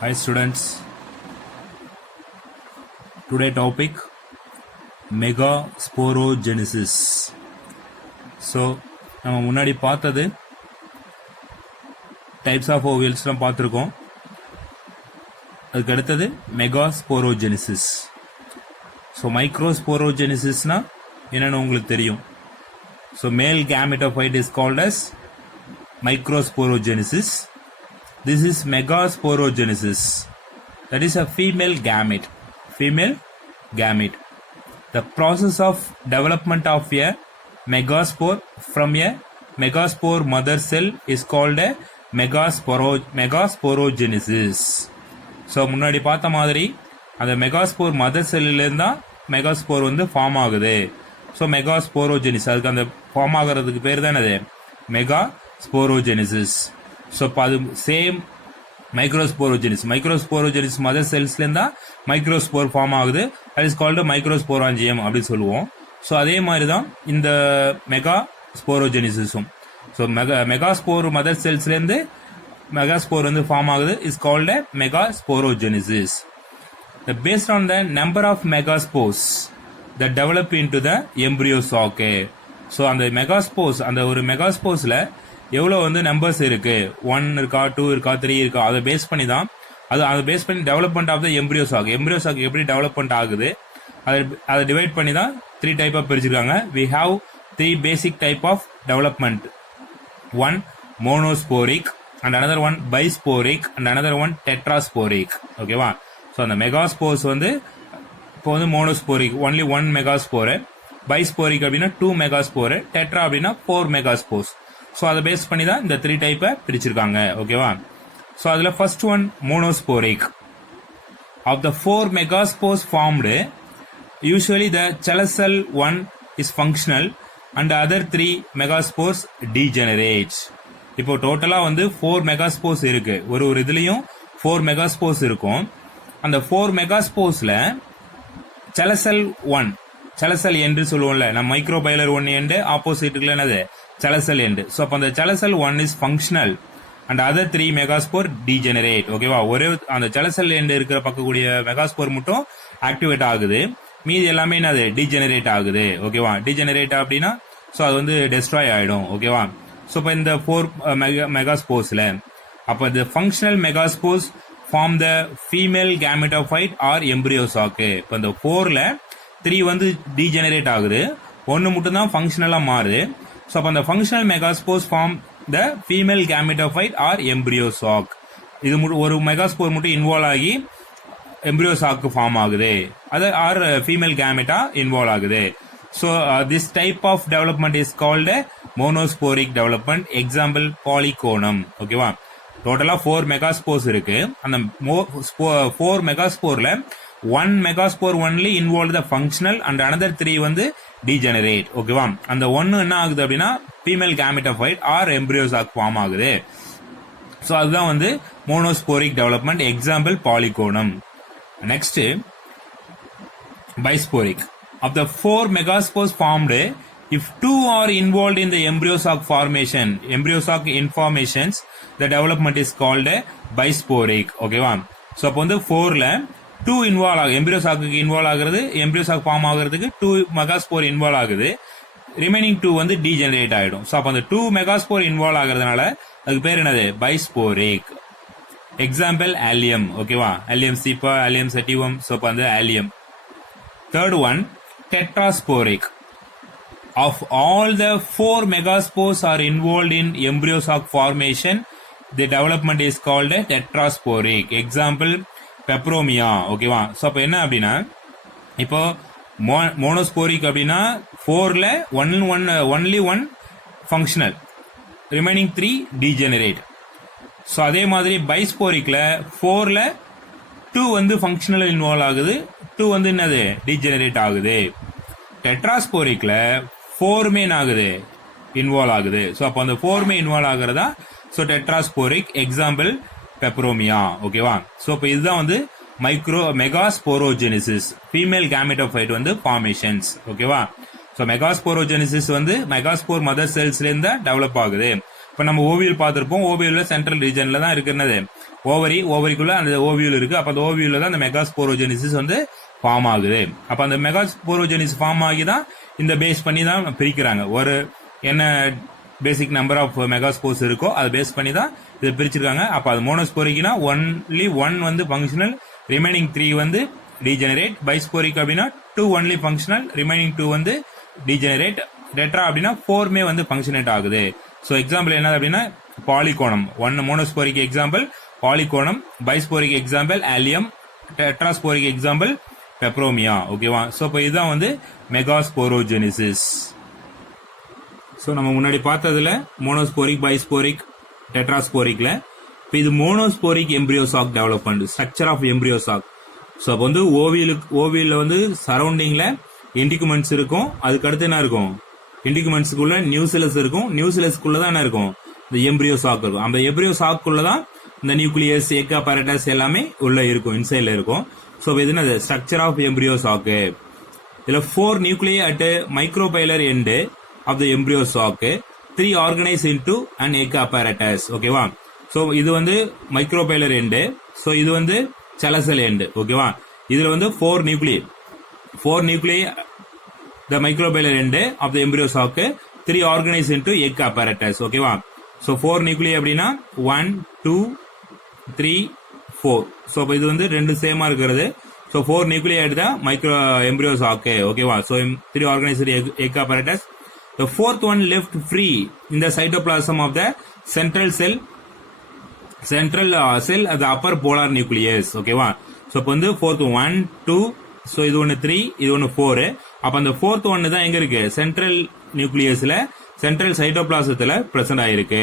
Hi students, today topic megasporogenesis. So நம்ம முன்னாடி பார்த்தது டைப்ஸ் ஆஃப் ஓவியல்ஸ்லாம் பார்த்துருக்கோம். அதுக்கு அடுத்தது மெகாஸ்போரோஜெனிசிஸ். ஸோ மைக்ரோஸ்போரோஜெனிசிஸ்னா என்னன்னு உங்களுக்கு தெரியும். So male gametophyte is called as microsporogenesis. This is megasporogenesis. That is a female gamete. Female gamete. The process of development of a megaspore from a megaspore mother cell is called a megasporogenesis. So முன்னாடி பார்த்த மாதிரி அந்த megaspore mother செல்லில் இருந்தா megaspore வந்து form ஆகுது. So மெகாஸ்போரோஜெனிஸ், அதுக்கு அந்த ஃபார்ம் ஆகிறதுக்கு பேர் தான் என்னது, மெகாஸ்போரோஜெனிசிஸ். ஸோ இப்போ அது சேம் மைக்ரோஸ்போரோஜெனிஸ் மதர் செல்ஸ்லேருந்தா மைக்ரோஸ்போர் ஃபார்ம் ஆகுது. அது இஸ் கால்டு மைக்ரோஸ்போராஞ்சியம் அப்படின்னு சொல்லுவோம். ஸோ அதே மாதிரி தான் இந்த மெகாஸ்போரோஜெனிசிஸும். ஸோ மெகாஸ்போர் மதர் செல்ஸ்லேருந்து மெகாஸ்போர் வந்து ஃபார்ம் ஆகுது, is called megasporogenesis. Based on the number of megaspores that develop into the embryo sac. So அந்த மெகாஸ்போர்ஸ், அந்த ஒரு மெகாஸ்போர்ஸ்ல எவ்வளோ வந்து நம்பர்ஸ் இருக்கு, 1 இருக்கா, 2 இருக்கா, 3 இருக்கா, அதை பேஸ் பண்ணி தான் அதை பேஸ் பண்ணி development of the embryo sac எப்படி டெவலப்மெண்ட் ஆகுது அதை டிவைட் பண்ணி தான் 3 டைப்பாக பிரிச்சிருக்காங்க. We have 3 basic type of development. One monosporic and another one bisporic and another one tetrasporic. ஓகேவா? ஸோ அந்த மெகாஸ்போர்ஸ் வந்து இப்போ வந்து மோனோஸ்போரிக் ஒன்லி 1 மெகாஸ்போரு, பைஸ்போரிக் அப்படின்னா 2 மெகாஸ்போரு, டெட்ரா அப்படின்னா 4 மெகாஸ்போர்ஸ். ஸோ அதை பேஸ் பண்ணி தான் இந்த 3 டைப்பை பிரிச்சிருக்காங்க. ஓகேவா? ஸோ அதில் first one monosporic. Of the 4 megaspores formed, usually the chalazal 1 is functional and other 3 megaspores degenerate. இப்போ டோட்டலாக வந்து 4 மெகாஸ்போர்ஸ் இருக்கு. ஒரு இதுலையும் 4 மெகாஸ்போர்ஸ் இருக்கும். அந்த 4 மெகாஸ்போர்ஸ்ல செலசல் 1, செலசல் எண்டு சொல்லுவோம்ல, நம்ம மைக்ரோபைலர் 1 எண்டு, ஆப்போசிட்டுக்குள்ள என்னது செலசல் எண்டு. ஸோ அப்போ அந்த செலசல் 1 is functional and other 3 megaspore degenerate. ஓகேவா? ஒரே அந்த செலசல் எண்டு இருக்கிற பக்கக்கூடிய மெகாஸ்போர் மட்டும் ஆக்டிவேட் ஆகுது, மீதி எல்லாமே என்னது டீஜெனரேட் ஆகுது. ஓகேவா? டீஜெனரேட் அப்படின்னா ஸோ அது வந்து டெஸ்ட்ராய் ஆயிடும். ஓகேவா? ஸோ இப்போ இந்த 4 மெகாஸ்போர்ஸ்ல அப்போ இந்த functional megaspores form the female gametophyte or embryo sac. இப்போ இந்த 4ல 3 வந்து டீஜெனரேட் ஆகுது, 1 மட்டும் தான் ஃபங்க்ஷனலா மாறுது. ஸோ அப்போ அந்த functional megaspores form the female gametophyte or embryo sac. இது ஒரு மெகாஸ்போர் மட்டும் இன்வால்வ் ஆகி எம்ப்ரியோ சாக்கு ஃபார்ம் ஆகுது, அது ஆர் ஃபீமேல் கேமெட்டா இன்வால்வ் ஆகுது. So this type of development is called monosporic development. Example polygonum. ஓகேவா? டோட்டலா 4 மெகாஸ்போர்ஸ் இருக்கு. அந்த 4 மெகாஸ்போர்ல 1 megaspore only involve the functional and another 3 வந்து டீஜெனரேட். ஓகேவா? அந்த 1 என்ன ஆகுது அப்படின்னா female gametophyte or embryo sac form ஆகுது. ஸோ அதுதான் வந்து monosporic development. Example polygonum. Next bisporic. Of the 4 megaspores formed, if 2 are involved in the embryo sac informations, the development is called a bisporic. ஓகேவா? So அப்போ வந்து 4ல 2 involve ஆகுது, embryo சாக்கு involve ஆகுறது, embryo sac form ஆகுறதுக்கு 2 megaspore involve ஆகுது, remaining 2 வந்து degenerate ஆயிடும். ஸோ அப்போ அந்த 2 மெகாஸ்போர் இன்வால்வ் ஆகுறதுனால அதுக்கு பேர் என்னது, பைஸ்போரிக். எக்ஸாம்பிள் ஆலியம். ஓகேவா? ஆலியம் சீப்பா, ஆலியம் செட்டிவம். ஸோ அப்போ வந்து ஆலியம். Third one tetrasporic. Of all the 4 megaspores are involved in embryo sac formation, the development is called a tetrasporic. Example peperomia. ஓகேவா? ஸோ அப்போ என்ன அப்படின்னா, இப்போ மோனோஸ்போரிக் அப்படின்னா 4ல only 1 functional, remaining 3 degenerate. So அதே மாதிரி பைஸ்போரிக்ல 4ல 2 வந்து ஃபங்க்ஷனல் இன்வால்வ் ஆகுது, 2 வந்து என்னது டீஜெனரேட் ஆகுது. டெட்ராஸ்போரிக்ல 4மே ஆகுது, இன்வால்வ் ஆகுது. ஸோ அப்போ அந்த 4மே இன்வால்வ் ஆகுறதா ஸோ டெட்ராஸ்போரிக். Example peperomia. ஓகேவா? ஸோ இப்போ இதுதான் வந்து மெகாஸ்போரோஜெனிசிஸ், ஃபீமேல் கேமெட்டோஃபைட் வந்து ஃபார்மேஷன்ஸ். ஓகேவா? ஸோ மெகாஸ்போரோஜெனிசிஸ் வந்து மெகாஸ்போர் மதர் செல்ஸ்ல இருந்து டெவலப் ஆகுது. இப்போ நம்ம ஓவியல் பார்த்திருப்போம். ஓவியல்ல சென்ட்ரல் ரீஜன்ல தான் இருக்கிறது ஓவரிக்குள்ள அந்த ஓவியூல் இருக்கு. அப்ப அந்த ஓவியூல தான் அந்த மெகாஸ்போரோஜெனிசிஸ் வந்து ஃபார்ம் ஆகுது. அப்ப அந்த மெகாஸ்போரோஜெனிசிஸ் ஃபார்ம் ஆகி தான் இந்த பேஸ் பண்ணி தான் பிரிக்கிறாங்க. ஒரு என்ன பேசிக் நம்பர் ஆஃப் மெகாஸ்போர்ஸ் இருக்கோ அதை பேஸ் பண்ணி தான் இதை பிரிச்சிருக்காங்க. அப்ப அது மோனோஸ்போரிக்னா ஒன்லி 1 வந்து ஃபங்க்ஷனல், ரிமைனிங் 3 வந்து டீஜெனரேட். பைஸ்போரிக் அப்படின்னா 2 ஒன்லி ஃபங்க்ஷனல், ரிமைனிங் 2 வந்து டீஜெனரேட். டெட்ரா அப்படின்னா 4 வந்து ஃபங்க்ஷனேட் ஆகுது. ஸோ எக்ஸாம்பிள் என்னது அப்படின்னா polygonum. 1 monosporic example polygonum, bisporic example allium, tetrasporic example peperomia. ஓகேவா? ஸோ இப்போ இதுதான் வந்து மெகாஸ்போரோஜெனிசிஸ். ஸோ நம்ம முன்னாடி பார்த்ததுல மோனோஸ்போரிக், பைஸ்போரிக், டெட்ராஸ்போரிக்ல இப்போ இது monosporic embryo sac development, structure of embryo sac. So அப்போ வந்து ஓவியில வந்து சரௌண்டிங்ல இண்டிகுமெண்ட்ஸ் இருக்கும். அதுக்கு அடுத்து என்ன இருக்கும்? இண்டிகுமெண்ட்ஸ்க்குள்ள நியூசிலஸ் இருக்கும். நியூசிலஸ்க்குள்ள தான் என்ன இருக்கும்? இந்த எம்பிரியோ சாக் இருக்கும். அந்த எம்பிரியோ சாக்குள்ள தான் இந்த நியூக்ளியஸ், எக் அப்பரேட்டஸ் எல்லாமே உள்ள இருக்கும், இன்சைட்ல இருக்கும். ஸோ இது என்னது? Structure of embryo sac. இதுல 4 nuclei at micropylar end of the embryo sac, 3 organise into and egg apparatus. ஓகேவா? ஸோ இது வந்து மைக்ரோபைலர் எண்டு. ஸோ இது வந்து செலசல் எண்டு. ஓகேவா? இதுல வந்து 4 நியூக்ளியை the microbial end of the embryo sac, 3 organized into egg apparatus. ஓகேவா? so 4 nuclei அப்படின்னா 1 2 3 4. so இது வந்து ரெண்டு சேமா இருக்கிறது. so 4 nuclei at the micro embryo sac. ஓகேவா? so 3 organized egg apparatus. the fourth one left free in the cytoplasm of the central cell at the upper polar nucleus. ஓகேவா? so இப்போ வந்து fourth 1 2, so இது ஒன்னு 3, இது ஒன்னு 4. அப்ப அந்த 4th ஒன்னு தான் எங்க இருக்கு? சென்ட்ரல் நியூக்ளியஸ்ல, சென்ட்ரல் சைட்டோபிளாசத்துல பிரசன்ட் ஆயிருக்கு.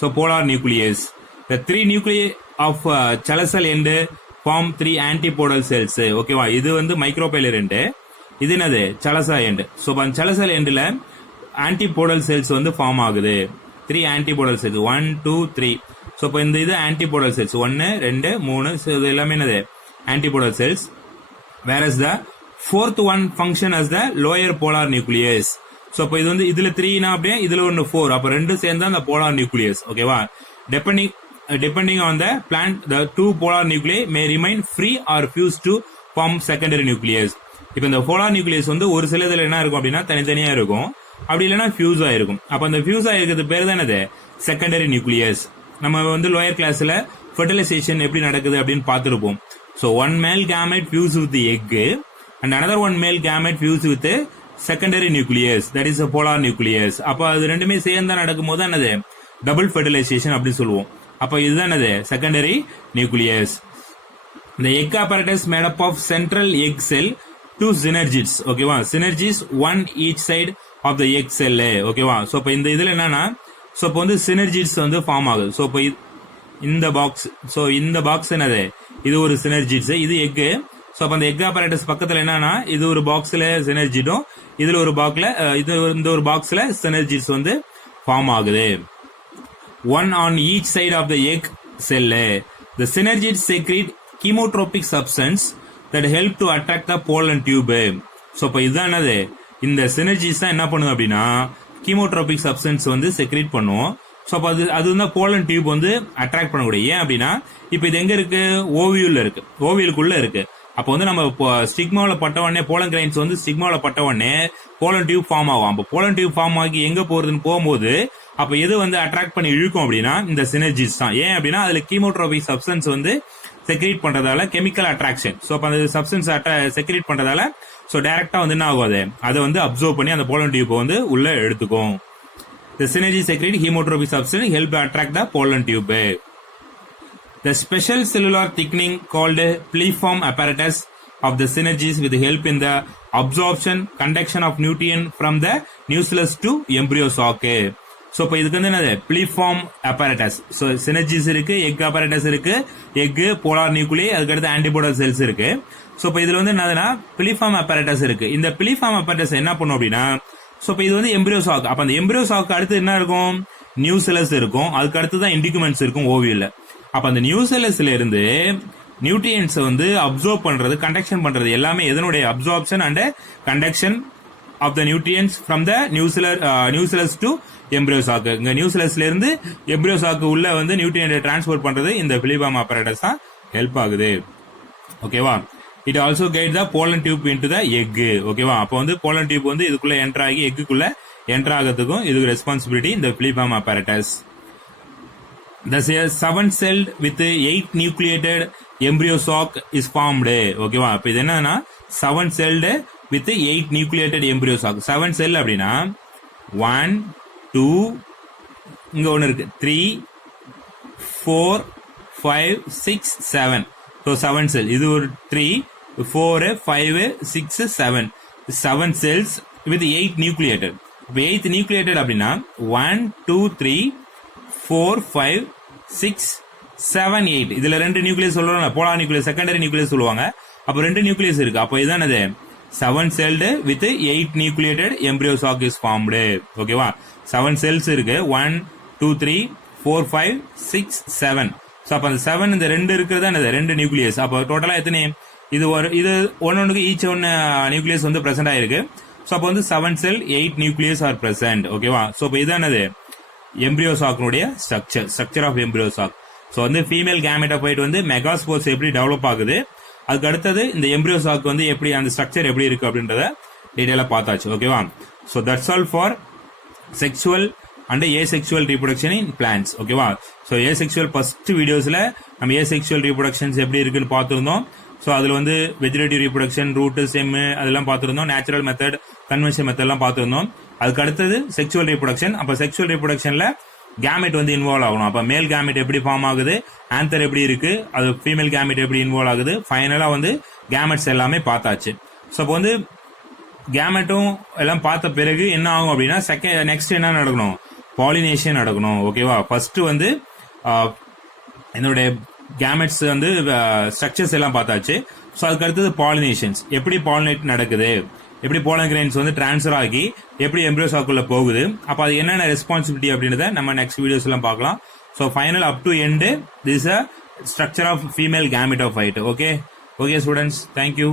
So polar nucleus. the 3 nuclei of chelacal end form 3 antipodal cells. ஓகேவா? இது வந்து மைக்ரோபைலர் எண்ட், இது என்னது? செலசா எண்ட். சோ அந்த செலசல் எண்ட்ல ஆன்டிபோடல் செல்ஸ் வந்து ஃபார்ம் ஆகுது. 3 ஆன்டிபோடல் செல்ஸ் 1 2 3. சோ இப்போ இந்த இது ஆன்டிபோடல் செல்ஸ் 1 2 3. சோ இது எல்லாமே என்னது? Antipodal cells. whereas the fourth one function as the lower polar nucleus. so அப்ப இது வந்து இதுல 3 னா அப்படியே இதுல ஒன்னு 4. அப்ப ரெண்டு சேர்ந்தா அந்த polar nucleus. ஓகேவா? depending on the plant, the 2 polar nuclei may remain free or fused to form secondary nucleus. இப்ப இந்த polar nucleus வந்து ஒரு சில இதுல என்ன இருக்கும் அப்படின்னா தனித்தனியா இருக்கும், அப்படி இல்லைன்னா ஃபியூஸ் ஆயிருக்கும். அப்ப அந்த ஃபியூஸ் ஆயிருக்கிறது பேர் தான் என்னது? Secondary nucleus. நம்ம வந்து லோயர் கிளாஸ்ல ஃபெர்டிலைசேஷன் எப்படி நடக்குது அப்படின்னு பார்த்திருப்போம். so one male gamete fused with the egg and another one male gamete fused with a secondary nucleus, that is a polar nucleus. அப்ப அது ரெண்டுமே சேர்ந்தா நடக்கும்போது என்னது? டபுள் ஃபெர்டிலைசேஷன் அப்படி சொல்லுவோம். அப்ப இதுதான் என்னது? Secondary nucleus. the egg apparatus made up of central egg cell, 2 synergids. ஓகேவா? synergids, one each side of the egg cell. ஓகேவா? சோ இப்ப இந்த இதுல என்னன்னா, சோ இப்ப வந்து synergids வந்து ஃபார்ம் ஆகுது. சோ இப்ப இந்த பாக்ஸ், சோ இந்த பாக்ஸ் என்னது? இது ஒரு சினர்ஜிட்ஸ், இது எக். சோ அப்ப அந்த எக் அப்பரேட்டஸ் பக்கத்துல என்னன்னா, இது ஒரு பாக்ஸ்ல சினர்ஜிடும், இதுல ஒரு பாக்ஸ்ல இந்த ஒரு பாக்ஸ்ல சினர்ஜிட்ஸ் வந்து ஃபார்ம் ஆகுது. One on each side of the egg cell. the synergids secrete chemotropic substance that help to attract the pollen tube. So அப்ப இதுதான் என்னது? இந்த சினர்ஜிஸ் தான் என்ன பண்ணுது அப்படின்னா கீமோட்ரோபிக் சப்ஸ்டன்ஸ் வந்து செக்ரீட் பண்ணும். சோ அப்ப அது வந்து போலன் டியூப் வந்து அட்ராக்ட் பண்ணக்கூடிய. ஏன் அப்படின்னா இப்ப இது எங்க இருக்கு? ஓவியூல்ல இருக்கு, ஓவியலுக்குள்ள இருக்கு. அப்ப வந்து நம்ம ஸ்டிக்மாவில பட்ட உடனே போலன் கிரைன்ஸ் வந்து ஸ்டிக்மாவில பட்ட உடனே போலன் டியூப் ஃபார்ம் ஆகும். அப்ப போலன் டியூப் ஃபார்ம் ஆகி எங்க போறதுன்னு போகும்போது அப்ப எது வந்து அட்ராக்ட் பண்ணி இழுக்கும் அப்படின்னா இந்த சினர்ஜிஸ் தான். ஏன் அப்படின்னா அதுல கீமோட்ரோபிக் சப்ஸ்டன்ஸ் வந்து செக்ரீட் பண்றதால கெமிக்கல் அட்ராக்ஷன். சோ அப்ப அந்த சப்ஸ்டன்ஸ் செக்ரீட் பண்றதால சோ டைரக்டா வந்து என்ன ஆகும்? அதை வந்து அப்சர்வ் பண்ணி அந்த போலன் டியூப் வந்து உள்ள எடுத்துக்கும். The synergy secrete hemotropic substance help to attract the pollen tube. The special cellular thickening called piliform apparatus of the synergies with help in the absorption, conduction of nutrient from the nucleus to embryo sac. So இப்ப இதுக்கு வந்து என்னது? piliform apparatus. So synergies இருக்கு, egg apparatus இருக்கு, egg, polar nuclei, அதுக்கு அடுத்து antibodal cells இருக்கு. So இப்ப இதுல வந்து என்னதுன்னா piliform apparatus இருக்கு. இந்த piliform apparatus என்ன பண்ணும் அப்படின்னா, சோ இப்ப இது வந்து எம்பிரியோ சாக். அப்ப அந்த எம்பிரியோ சாக்கு அடுத்து என்ன இருக்கும்? நியூசிலஸ் இருக்கும், அதுக்கு அடுத்து தான் இண்டிகுமெண்ட்ஸ் இருக்கும் ஓவியல்ல. அப்ப அந்த நியூசிலஸ்ல இருந்து நியூட்ரியன்ஸ் வந்து அப்சர்வ் பண்றது, கண்டக்ஷன் பண்றது எல்லாமே எதனுடைய? Absorption and conduction of the nutrients from the nucellus to embryo sac. இங்க நியூக்ளியஸ்ல இருந்து எம்பிரியோ சாக்கு உள்ள வந்து நியூட்ரியன்ட் டிரான்ஸ்போர்ட் பண்றது இந்த பிலிபார்ம் apparatus தான் ஹெல்ப் ஆகுது. ஓகேவா? It also guide the pollen tube into the egg. ஓகேவா? அப்போ வந்து போலன் டியூப் வந்து இதுக்குள்ள என்டர் ஆகி எக்குள்ள என்டர் ஆகிறதுக்கும் இதுக்கு ரெஸ்பான்சிபிலிட்டி இந்த பிலிபார்ம் apparatus. The 7-celled with 8 nucleated embryo sac is formed. ஓகேவா? அப்ப இது என்னன்னா 7-celled with 8 nucleated embryo sac. 7 cell அப்படின்னா 1 2 இங்க ஒன்னு இருக்கு 3 4 5 6 7. So 7 cell. இது ஒரு 3 4 5 6 7. 7 cells with 8 nucleated. அப்ப 8 nucleated அப்படின்னா 1 2 3 4 5 6 7 8. இதுல ரெண்டு நியூக்ளியஸ் சொல்லுவாங்க, போலார் நியூக்ளியஸ், செகண்டரி நியூக்ளியஸ் சொல்லுவாங்க. அப்ப ரெண்டு நியூக்ளியஸ் இருக்கு. அப்ப இதான் அது 7 celled with 8 nucleated embryo sac is formed. ஓகேவா? 7 cells இருக்கு. 1 2 3 4 5 6 7. சோ அப்ப அந்த 7 இந்த ரெண்டு இருக்கிறது என்னது, ரெண்டு நியூக்ளியஸ். அப்ப டோட்டலா எத்தனை, இது ஒன்னொன்னுக்கு ஈச் ஒன்னு நியூக்ளியஸ் வந்து பிரசன்ட் ஆயிருக்கு. சோ அப்ப வந்து 7 cell 8 nucleus are present. ஓகேவா? சோ அப்ப இதான் என்னது, எம்பிரியோ சாக்னுடைய structure of embryo sac. So வந்து ஃபீமேல் கேமெட்டோபைட் வந்து மெகாஸ்போர்ஸ் எப்படி டெவலப் ஆகுது, அதுக்கு அடுத்தது இந்த எம்பிரியோ சாக் வந்து எப்படி அந்த ஸ்ட்ரக்சர் எப்படி இருக்கு அப்படின்றத டீடைலா பார்த்தாச்சு. ஓகேவா? So that's all for sexual and asexual reproduction in plants. ஓகேவா? சோ ஏசெக்சுவல் ஃபர்ஸ்ட் வீடியோஸ்ல நம்ம ஏசெக்சுவல் ரீப்ரொடக்ஷன்ஸ் எப்படி இருக்குன்னு பார்த்திருந்தோம். சோ அதுல வந்து வெஜிடேட்டிவ் ரீப்ரொடக்ஷன், ரூட், ஸ்டெம் அதெல்லாம் பார்த்திருந்தோம். நேச்சுரல் மெத்தட், கன்வென்ஷன் மெத்தட் எல்லாம் பார்த்திருந்தோம். அதுக்கு அடுத்தது செக்சுவல் ரீப்ரொடக்ஷன். அப்ப செக்சுவல் ரீப்ரொடக்ஷன்ல கேமெட் வந்து இன்வால்வ் ஆகணும். அப்ப மேல் கேமெட் எப்படி ஃபார்ம் ஆகுது, ஆந்தர் எப்படி இருக்கு, அது ஃபீமேல் கேமெட் எப்படி இன்வால்வ் ஆகுது, ஃபைனலா வந்து கேமெட்ஸ் எல்லாமே பார்த்தாச்சு. சோ அப்போ வந்து கேமெட்டும் எல்லாம் பார்த்த பிறகு என்ன ஆகும் அப்படின்னா நெக்ஸ்ட் என்ன நடக்கணும், பாலினேஷன் நடக்கணும். ஓகேவா? ஃபர்ஸ்ட் வந்து என்னுடைய கேமெட்ஸ் வந்து ஸ்ட்ரக்சர்ஸ் எல்லாம் பார்த்தாச்சு. சோ அதுக்கு அடுத்தது பாலினேஷன்ஸ், எப்படி பாலினேட் நடக்குது, எப்படி போலன் கிரெயின்ஸ் வந்து டிரான்ஸ்ஃபர் ஆகி எப்படி எம்பிரியோ சாக்குள்ள போகுது, அப்ப அது என்னென்ன ரெஸ்பான்சிபிலிட்டி அப்படின்றத நம்ம நெக்ஸ்ட் வீடியோஸ் எல்லாம் பார்க்கலாம். So final up to end this a structure of female gametophyte. Okay students, thank you.